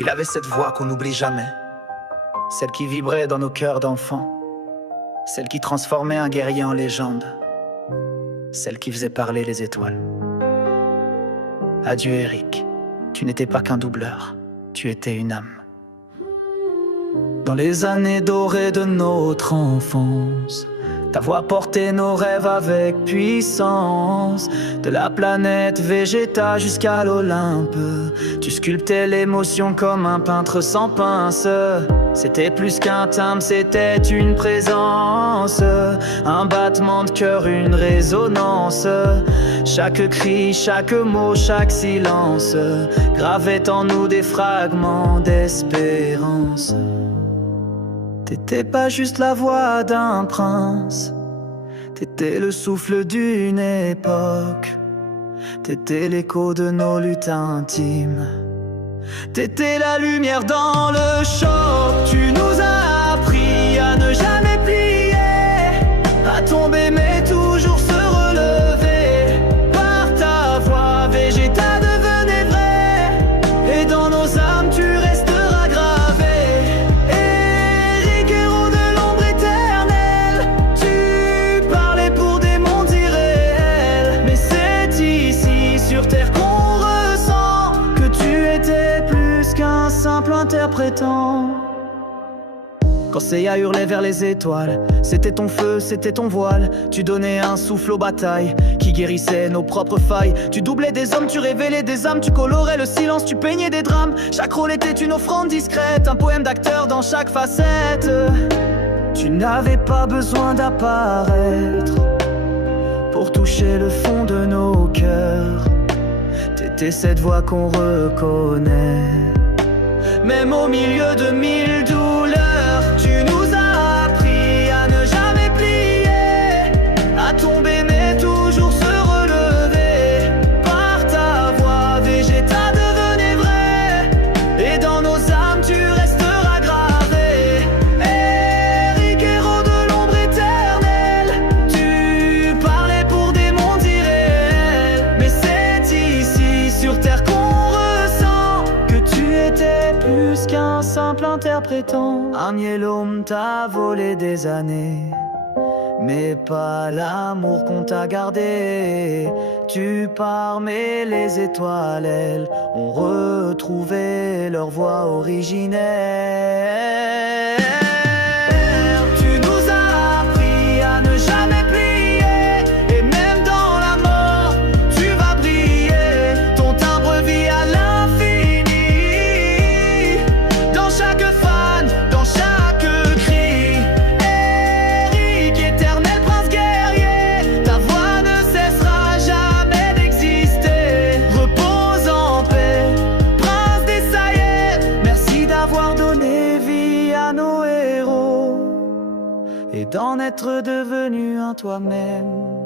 Il avait cette voix qu'on n'oublie jamais, celle qui vibrait dans nos cœurs d'enfants, celle qui transformait un guerrier en légende, celle qui faisait parler les étoiles. Adieu Eric, tu n'étais pas qu'un doubleur, tu étais une âme. Dans les années dorées de notre enfance, ta voix portait nos rêves avec puissance. De la planète Végéta jusqu'à l'Olympe, tu sculptais l'émotion comme un peintre sans pince. C'était plus qu'un timbre, c'était une présence, un battement de cœur, une résonance. Chaque cri, chaque mot, chaque silence gravait en nous des fragments d'espérance. T'étais pas juste la voix d'un prince, t'étais le souffle d'une époque, t'étais l'écho de nos luttes intimes, t'étais la lumière dans le choc. Tu nous as appris à ne jamais plier, à tomber mais toujours se relever. Par ta voix, Végéta devenait vrai, et dans nos âmes tu resteras gravé. Eric, héros de l'ombre éternelle, tu parlais pour des mondes irréels. Mais c'est ici sur terre qu'on ressent que tu étais plus qu'un simple interprétant. Quand Seiya hurlait vers les étoiles, c'était ton feu, c'était ton voile. Tu donnais un souffle aux batailles qui guérissait nos propres failles. Tu doublais des hommes, tu révélais des âmes, tu colorais le silence, tu peignais des drames. Chaque rôle était une offrande discrète, un poème d'acteur dans chaque facette. Tu n'avais pas besoin d'apparaître pour toucher le fond de nos cœurs. T'étais cette voix qu'on reconnaît, même au milieu de mille douleurs. Tu nous as appris à ne jamais plier, à tomber mais toujours se relever. Par ta voix, Végéta devenait vrai, et dans nos âmes tu resteras gravé. Eric, héros de l'ombre éternelle, tu parlais pour des mondes irréels. Mais c'est ici sur terre qu'on ressent que tu étais plus qu'un simple interprétant. Agnelum t'a volé des années, mais pas l'amour qu'on t'a gardé. Tu pars mais les étoiles, elles, ont retrouvé leur voix originelle. Tu nous as appris à ne jamais plier, et même dans la mort tu vas briller. Ton timbre vit à l'infini, dans chaque fan, dans chaque cri. Eric, éternel prince guerrier, ta voix ne cessera jamais d'exister. Repose en paix, prince des Saïens, merci d'avoir donné vie à nos héros et d'en être devenu un toi-même.